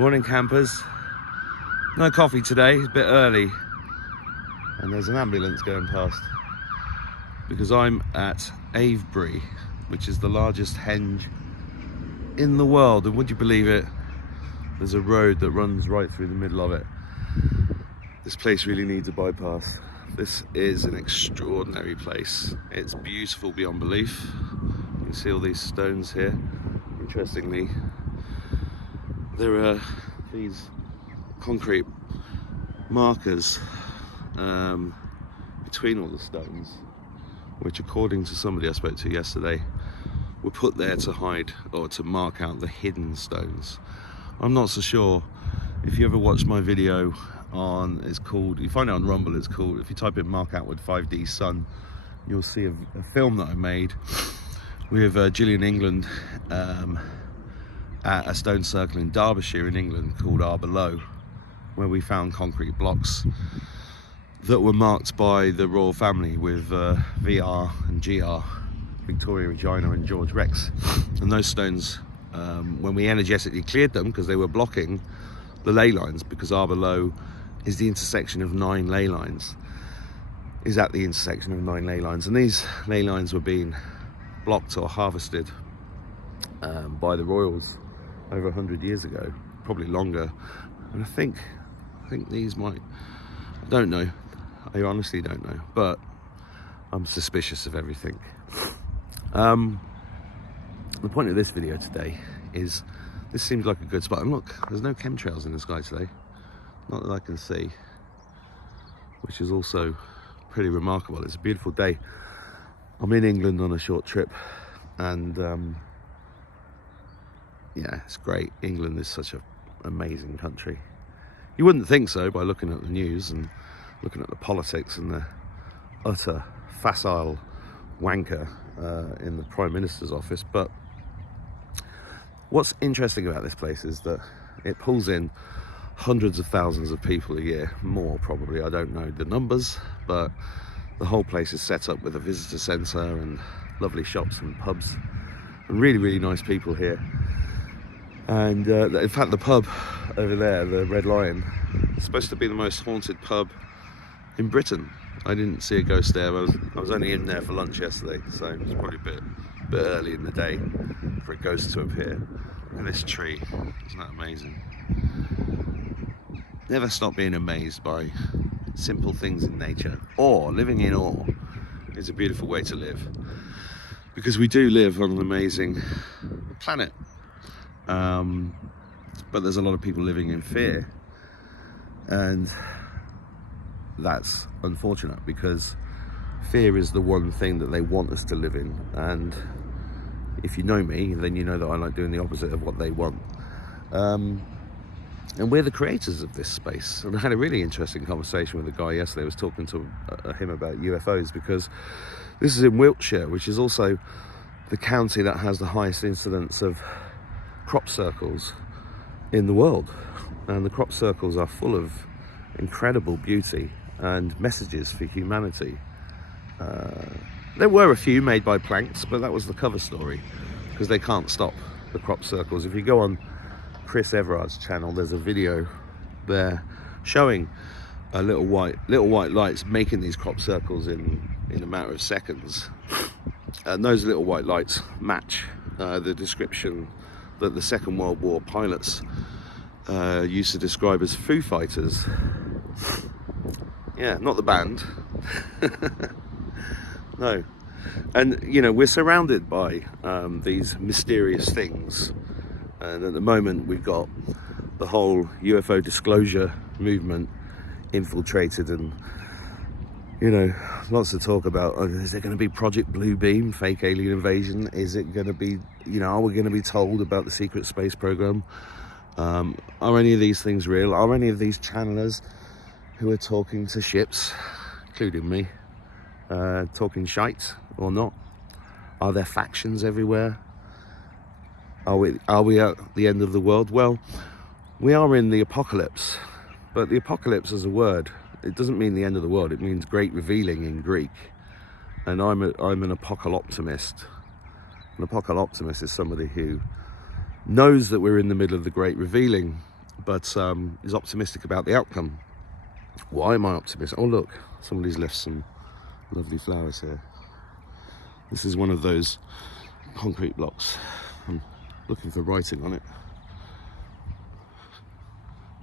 Morning campers. No coffee today, it's a bit early. And there's an ambulance going past. Because I'm at Avebury, which is the largest henge in the world. And would you believe it? There's a road that runs right through the middle of it. This place really needs a bypass. This is an extraordinary place. It's beautiful beyond belief. You can see all these stones here. Interestingly, there are these concrete markers between all the stones, which according to somebody I spoke to yesterday, were put there to hide or to mark out the hidden stones. I'm not so sure. If you ever watched my video on, it's called, you find it on Rumble, it's called, if you type in Mark Attwood 5D Sun, you'll see a film that I made with Gillian England at a stone circle in Derbyshire in England called Arbor Low, where we found concrete blocks that were marked by the royal family with VR and GR, Victoria Regina and George Rex. And those stones, when we energetically cleared them, because they were blocking the ley lines, because Arbor Low is the intersection of 9 ley lines, is at the intersection of 9 ley lines, and these ley lines were being blocked or harvested by the royals over 100 years ago, probably longer. And I think these might, I don't know, I honestly don't know, but I'm suspicious of everything. The point of this video today is, this seems like a good spot, and look, there's no chemtrails in the sky today, not that I can see, which is also pretty remarkable. It's a beautiful day. I'm in England on a short trip, and yeah, it's great. England is such an amazing country. You wouldn't think so by looking at the news and looking at the politics and the utter facile wanker in the Prime Minister's office, but what's interesting about this place is that it pulls in hundreds of thousands of people a year, more probably, I don't know the numbers, but the whole place is set up with a visitor centre and lovely shops and pubs and really, really nice people here. And in fact, the pub over there, the Red Lion, is supposed to be the most haunted pub in Britain. I didn't see a ghost there. I was only in there for lunch yesterday, so it was probably a bit early in the day for a ghost to appear. And this tree, isn't that amazing? Never stop being amazed by simple things in nature. Awe, living in awe, is a beautiful way to live, because we do live on an amazing planet. But there's a lot of people living in fear, and that's unfortunate, because fear is the one thing that they want us to live in. And if you know me, then you know that I like doing the opposite of what they want. And we're the creators of this space. And I had a really interesting conversation with a guy yesterday. I was talking to him about UFOs, because this is in Wiltshire, which is also the county that has the highest incidence of crop circles in the world. And the crop circles are full of incredible beauty and messages for humanity. There were a few made by planks, but that was the cover story, because they can't stop the crop circles. If you go on Chris Everard's channel, there's a video there showing little white lights making these crop circles in a matter of seconds. And those little white lights match the description that the Second World War pilots used to describe as Foo Fighters. Yeah, not the band. No. And you know, we're surrounded by these mysterious things, and at the moment we've got the whole UFO disclosure movement infiltrated, and you know, lots of talk about, is there going to be Project Bluebeam, fake alien invasion? Is it going to be, you know, are we going to be told about the secret space program? Are any of these things real? Are any of these channelers who are talking to ships, including me, talking shite or not? Are there factions everywhere? Are we at the end of the world? Well, we are in the apocalypse, but the apocalypse as a word, it doesn't mean the end of the world. It means great revealing in Greek. And I'm an apocalyptimist. An apocalyptimist is somebody who knows that we're in the middle of the great revealing, but is optimistic about the outcome. Why am I optimistic? Oh look, somebody's left some lovely flowers here. This is one of those concrete blocks. I'm looking for writing on it.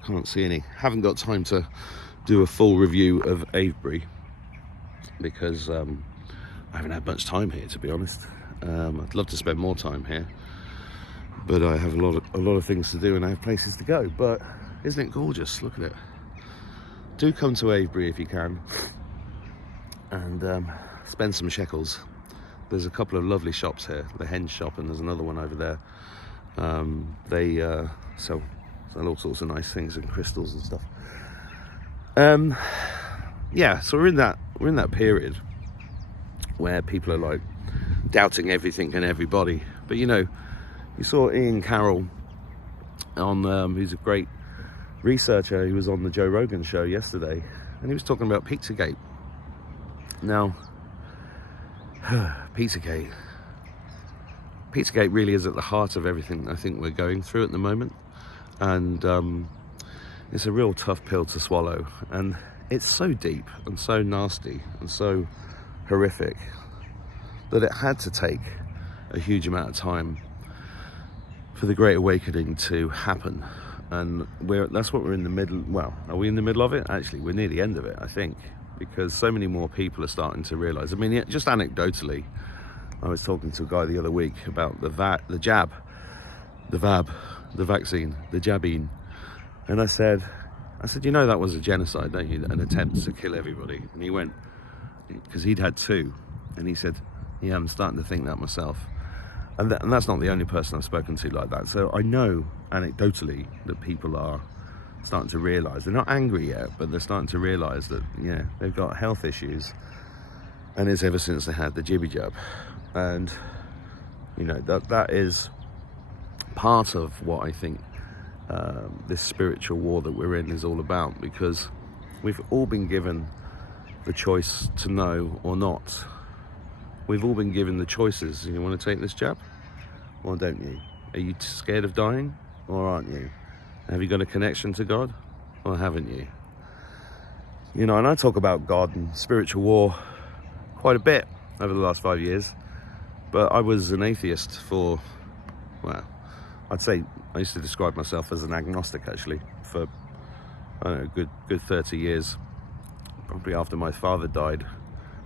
Can't see any. Haven't got time to do a full review of Avebury because I haven't had much time here, to be honest. I'd love to spend more time here, but I have a lot of things to do and I have places to go. But isn't it gorgeous? Look at it. Do come to Avebury if you can, and spend some shekels. There's a couple of lovely shops here, the Hen shop, and there's another one over there. They sell all sorts of nice things and crystals and stuff. Yeah, so we're in that period where people are like doubting everything and everybody. But you know, you saw Ian Carroll on who's a great researcher. He was on the Joe Rogan show yesterday, and he was talking about Pizzagate. Now, Pizzagate really is at the heart of everything I think we're going through at the moment, and it's a real tough pill to swallow, and it's so deep and so nasty and so horrific that it had to take a huge amount of time for the Great Awakening to happen. And that's what we're in the middle. Well, are we in the middle of it? Actually, we're near the end of it, I think, because so many more people are starting to realize. I mean, just anecdotally, I was talking to a guy the other week about the vaccine, the jabine, and I said, you know, that was a genocide, don't you? An attempt to kill everybody. And he went, because he'd had 2, and he said, yeah, I'm starting to think that myself. And that's not the only person I've spoken to like that. So I know anecdotally that people are starting to realise. They're not angry yet, but they're starting to realise that, yeah, they've got health issues. And it's ever since they had the jibby jab. And, you know, that is part of what I think this spiritual war that we're in is all about, because we've all been given the choice to know or not. We've all been given the choices. You want to take this jab? Or don't you? Are you scared of dying? Or aren't you? Have you got a connection to God? Or haven't you? You know, and I talk about God and spiritual war quite a bit over the last 5 years. But I was an atheist for, well, I'd say I used to describe myself as an agnostic, actually, for, I don't know, good 30 years. Probably after my father died,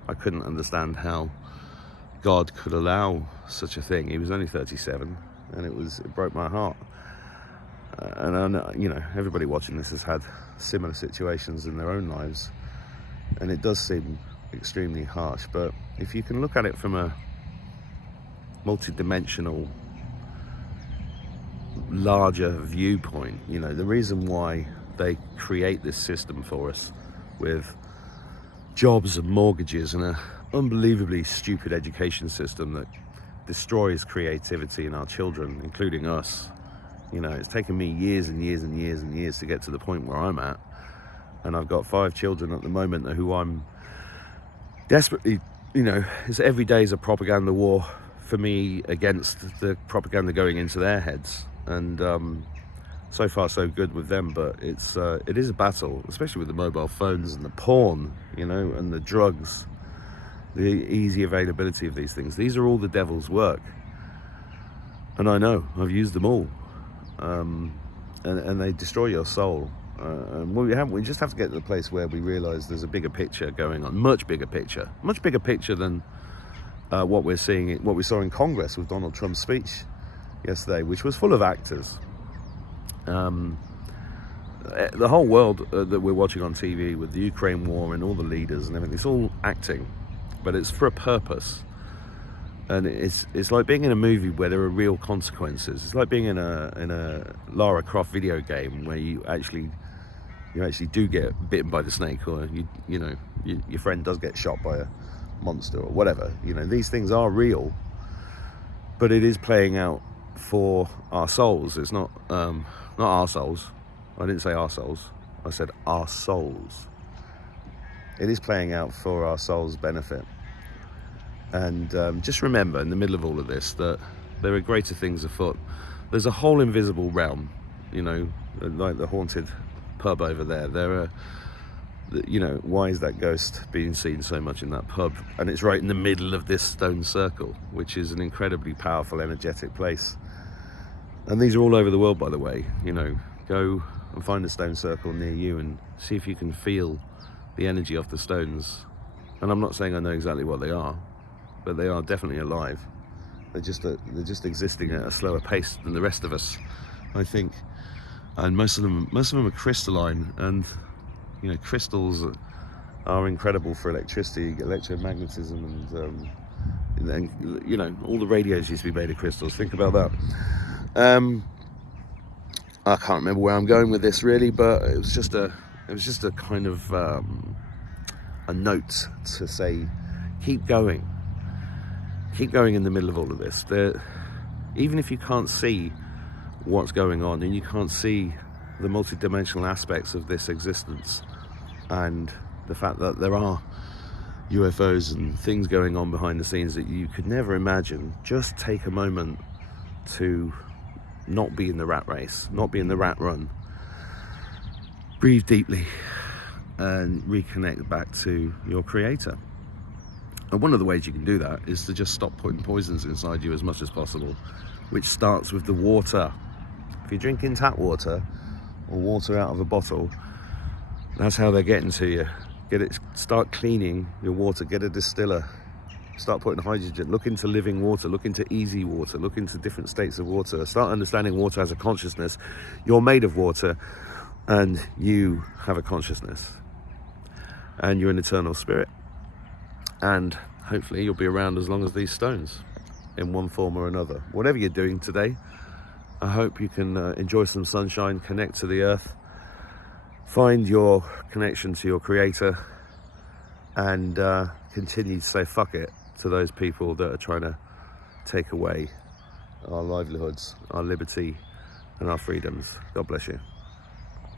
I couldn't understand how God could allow such a thing. He was only 37, and it broke my heart. And I know, you know, everybody watching this has had similar situations in their own lives, and it does seem extremely harsh. But if you can look at it from a multi-dimensional, larger viewpoint, you know, the reason why they create this system for us with jobs and mortgages and a unbelievably stupid education system that destroys creativity in our children, including us. You know, it's taken me years and years and years and years to get to the point where I'm at, and I've got 5 children at the moment who I'm desperately, you know, every day is a propaganda war for me against the propaganda going into their heads. And so far so good with them, but it is a battle, especially with the mobile phones and the porn, you know, and the drugs, the easy availability of these things. These are all the devil's work, and I know I've used them all, and they destroy your soul. And we just have to get to the place where we realize there's a bigger picture going on, much bigger picture than what we saw in Congress with Donald Trump's speech yesterday, which was full of actors. The whole world that we're watching on TV with the Ukraine war and all the leaders and everything, it's all acting, but it's for a purpose. And it's like being in a movie where there are real consequences. It's like being in a Lara Croft video game where you actually do get bitten by the snake, or your friend does get shot by a monster or whatever. You know, these things are real, but it is playing out for our souls. It's not our souls. I didn't say our souls. I said our souls. It is playing out for our souls' benefit. And just remember, in the middle of all of this, that there are greater things afoot. There's a whole invisible realm you know, like the haunted pub over there. There are, you know, why is that ghost being seen so much in that pub? And it's right in the middle of this stone circle, which is an incredibly powerful, energetic place. And these are all over the world, by the way. You know, go and find a stone circle near you and see if you can feel the energy of the stones. And I'm not saying I know exactly what they are, but they are definitely alive. They're just existing at a slower pace than the rest of us, I think. And most of them are crystalline, and you know, crystals are incredible for electricity, electromagnetism, and you know, all the radios used to be made of crystals. Think about that. I can't remember where I'm going with this really, but it was just a kind of a note to say, keep going in the middle of all of this. Even if you can't see what's going on and you can't see the multidimensional aspects of this existence and the fact that there are UFOs and things going on behind the scenes that you could never imagine, just take a moment to not be in the rat race, not be in the rat run. Breathe deeply and reconnect back to your creator. And one of the ways you can do that is to just stop putting poisons inside you as much as possible, which starts with the water. If you're drinking tap water or water out of a bottle, that's how they're getting to you. Start cleaning your water, get a distiller, start putting hydrogen, look into living water, look into easy water, look into different states of water, start understanding water as a consciousness. You're made of water and you have a consciousness and you're an eternal spirit, and hopefully you'll be around as long as these stones in one form or another. Whatever you're doing today, I hope you can enjoy some sunshine, connect to the earth, find your connection to your creator, and continue to say fuck it to those people that are trying to take away our livelihoods, our liberty and our freedoms. God bless you.